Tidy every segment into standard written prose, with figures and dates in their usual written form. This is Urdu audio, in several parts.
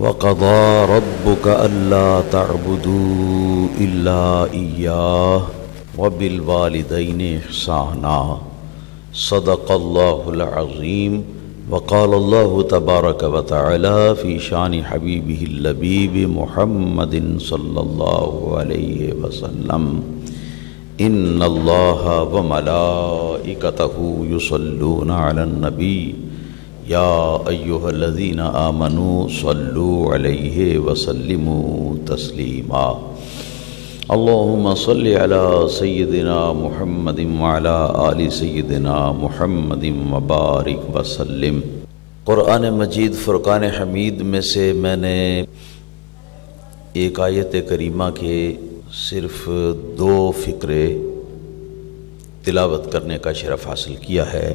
وَقَضَى رَبُّكَ أَلَّا تَعْبُدُوا إِلَّا إِيَّاهُ وَبِالْوَالِدَيْنِ إِحْسَانًا صدق الله العظيم وقال الله تبارك وتعالى في شان حبيبه اللبيب محمد صلى الله عليه وسلم إن الله وملائكته يصلون على النبي يا أيها الذين آمنوا صلوا عليه وسلموا تسليما اللهم صل على سيدنا محمد وعلى آل سيدنا محمد وبارك وسلم۔ قرآن مجید فرقان حمید میں سے میں نے ایک آیت کریمہ کے صرف 2 فقرے تلاوت کرنے کا شرف حاصل کیا ہے،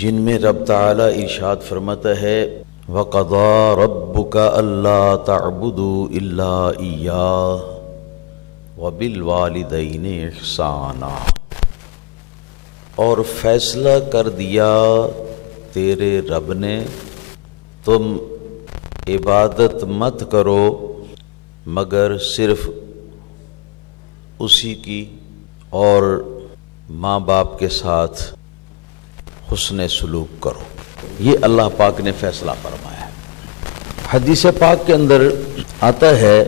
جن میں رب تعالی ارشاد فرماتا ہے وَقَضَى رَبُّكَ أَلَّا تَعْبُدُوا إِلَّا إِيَّاهُ وَبِالْوَالِدَيْنِ إِحْسَانًا، اور فیصلہ کر دیا تیرے رب نے تم عبادت مت کرو مگر صرف اسی کی، اور ماں باپ کے ساتھ حسن سلوک کرو۔ یہ اللہ پاک نے فیصلہ فرمایا ہے۔ حدیث پاک کے اندر آتا ہے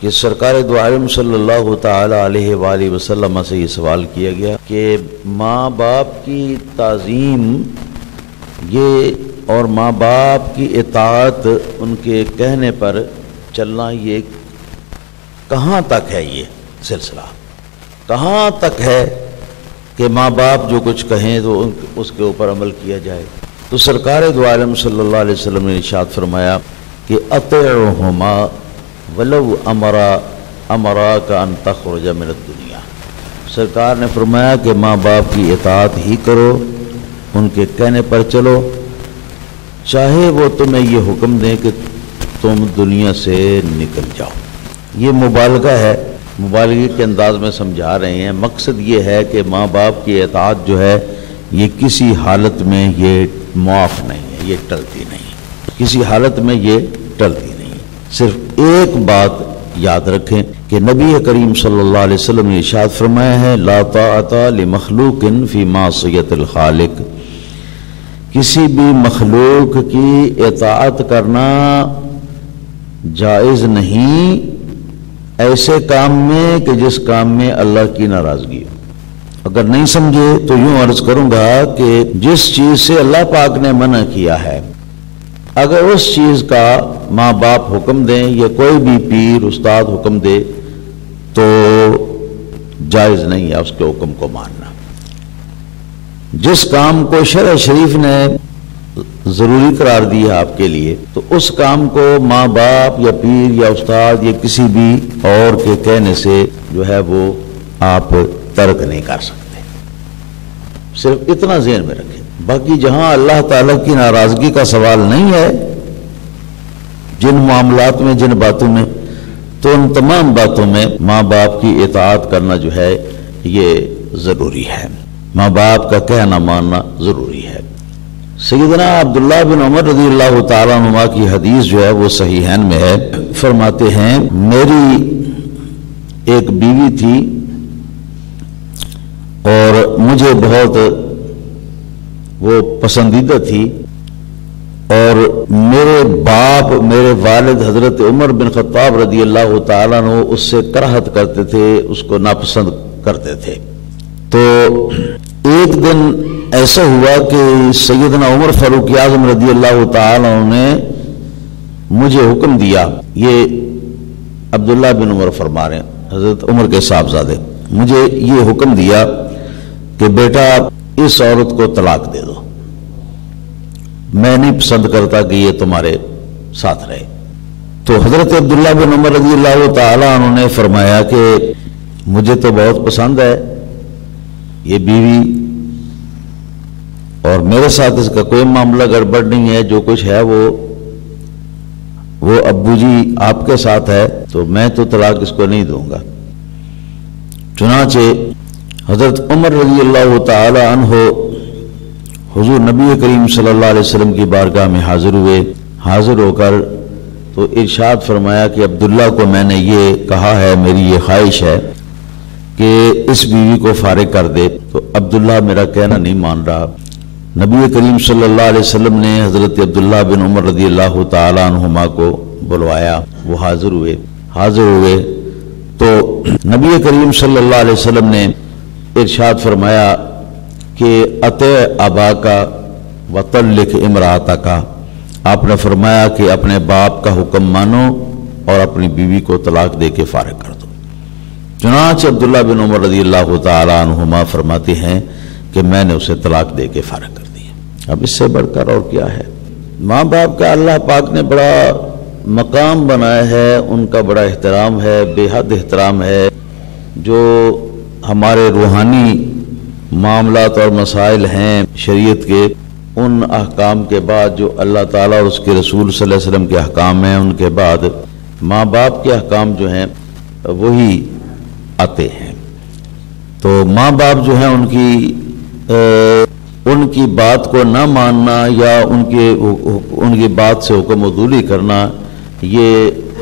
کہ سرکار دو عالم صلی اللہ تعالی علیہ وآلہ وسلم سے یہ سوال کیا گیا کہ ماں باپ کی تعظیم یہ اور ماں باپ کی اطاعت، ان کے کہنے پر چلنا، یہ کہاں تک ہے؟ یہ سلسلہ کہاں تک ہے کہ ماں باپ جو کچھ کہیں تو اس کے اوپر عمل کیا جائے؟ تو سرکار دو عالم صلی اللہ علیہ وسلم نے ارشاد فرمایا کہ اطیعہما ولو امراک ان تخرج من الدنیا۔ سرکار نے فرمایا کہ ماں باپ کی اطاعت ہی کرو، ان کے کہنے پر چلو، چاہے وہ تمہیں یہ حکم دیں کہ تم دنیا سے نکل جاؤ۔ یہ مبالغہ ہے، مبالغے کے انداز میں سمجھا رہے ہیں۔ مقصد یہ ہے کہ ماں باپ کی اطاعت جو ہے یہ کسی حالت میں یہ معاف نہیں ہے، یہ ٹلتی نہیں، کسی حالت میں یہ ٹلتی نہیں۔ صرف ایک بات یاد رکھیں کہ نبی کریم صلی اللہ علیہ وسلم نے ارشاد فرمایا ہے لا طاعت لمخلوق فی معصیت الخالق، کسی بھی مخلوق کی اطاعت کرنا جائز نہیں ایسے کام میں کہ جس کام میں اللہ کی ناراضگی ہو۔ اگر نہیں سمجھے تو یوں عرض کروں گا کہ جس چیز سے اللہ پاک نے منع کیا ہے، اگر اس چیز کا ماں باپ حکم دیں یا کوئی بھی پیر استاد حکم دے تو جائز نہیں ہے اس کے حکم کو ماننا۔ جس کام کو شرع شریف نے ضروری قرار دیا آپ کے لیے، تو اس کام کو ماں باپ یا پیر یا استاد یا کسی بھی اور کے کہنے سے جو ہے وہ آپ ترک نہیں کر سکتے۔ صرف اتنا ذہن میں رکھیں۔ باقی جہاں اللہ تعالیٰ کی ناراضگی کا سوال نہیں ہے، جن معاملات میں، جن باتوں میں، تو ان تمام باتوں میں ماں باپ کی اطاعت کرنا جو ہے یہ ضروری ہے، ماں باپ کا کہنا ماننا ضروری ہے۔ سیدنا عبداللہ بن عمر رضی اللہ تعالیٰ عنہ کی حدیث جو ہے وہ صحیحین میں ہے، فرماتے ہیں میری ایک بیوی تھی اور مجھے بہت وہ پسندیدہ تھی، اور میرے باپ، میرے والد حضرت عمر بن خطاب رضی اللہ تعالیٰ عنہ اس سے کراہت کرتے تھے، اس کو ناپسند کرتے تھے۔ تو ایک دن ایسا ہوا کہ سیدنا عمر فاروق اعظم رضی اللہ تعالیٰ عنہ نے مجھے حکم دیا، یہ عبداللہ بن عمر فرما رہے ہیں، حضرت عمر کے صاحبزادے، مجھے یہ حکم دیا کہ بیٹا اس عورت کو طلاق دے دو، میں نہیں پسند کرتا کہ یہ تمہارے ساتھ رہے۔ تو حضرت عبداللہ بن عمر رضی اللہ تعالیٰ عنہ نے فرمایا کہ مجھے تو بہت پسند ہے یہ بیوی، اور میرے ساتھ اس کا کوئی معاملہ گڑبڑ نہیں ہے، جو کچھ ہے وہ ابو جی آپ کے ساتھ ہے، تو میں تو طلاق اس کو نہیں دوں گا۔ چنانچہ حضرت عمر رضی اللہ تعالی عنہ حضور نبی کریم صلی اللہ علیہ وسلم کی بارگاہ میں حاضر ہوئے، حاضر ہو کر تو ارشاد فرمایا کہ عبداللہ کو میں نے یہ کہا ہے، میری یہ خواہش ہے کہ اس بیوی کو فارغ کر دے، تو عبداللہ میرا کہنا نہیں مان رہا۔ نبی کریم صلی اللہ علیہ وسلم نے حضرت عبداللہ بن عمر رضی اللہ تعالیٰ عنہما کو بلوایا، وہ حاضر ہوئے تو نبی کریم صلی اللہ علیہ وسلم نے ارشاد فرمایا کہ اطع اباک وطلق امرأتک، آپ نے فرمایا کہ اپنے باپ کا حکم مانو اور اپنی بیوی کو طلاق دے کے فارغ کر دو۔ چنانچہ عبداللہ بن عمر رضی اللہ تعالیٰ عنہما فرماتے ہیں کہ میں نے اسے طلاق دے کے فارغ کر دیا۔ اب اس سے بڑھ کر اور کیا ہے؟ ماں باپ کا اللہ پاک نے بڑا مقام بنایا ہے، ان کا بڑا احترام ہے، بے حد احترام ہے۔ جو ہمارے روحانی معاملات اور مسائل ہیں شریعت کے، ان احکام کے بعد جو اللہ تعالیٰ اور اس کے رسول صلی اللہ علیہ وسلم کے احکام ہیں، ان کے بعد ماں باپ کے احکام جو ہیں وہی آتے ہیں۔ تو ماں باپ جو ہیں ان کی بات کو نہ ماننا یا ان کی بات سے حکم عدولی کرنا، یہ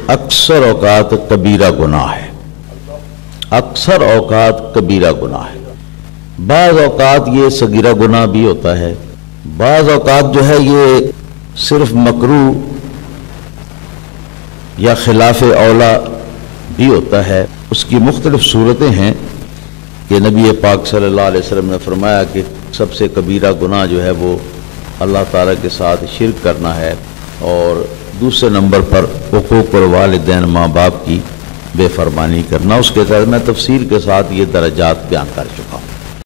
اکثر اوقات کبیرہ گناہ ہے، اکثر اوقات کبیرہ گناہ ہے۔ بعض اوقات یہ صغیرہ گناہ بھی ہوتا ہے، بعض اوقات جو ہے یہ صرف مکروہ یا خلاف اولا بھی ہوتا ہے۔ اس کی مختلف صورتیں ہیں کہ نبی پاک صلی اللہ علیہ وسلم نے فرمایا کہ سب سے کبیرہ گناہ جو ہے وہ اللہ تعالیٰ کے ساتھ شرک کرنا ہے، اور دوسرے نمبر پر حقوق الوالدین، ماں باپ کی بے فرمانی کرنا۔ اس کے تحت میں تفصیل کے ساتھ یہ درجات بیان کر چکا ہوں۔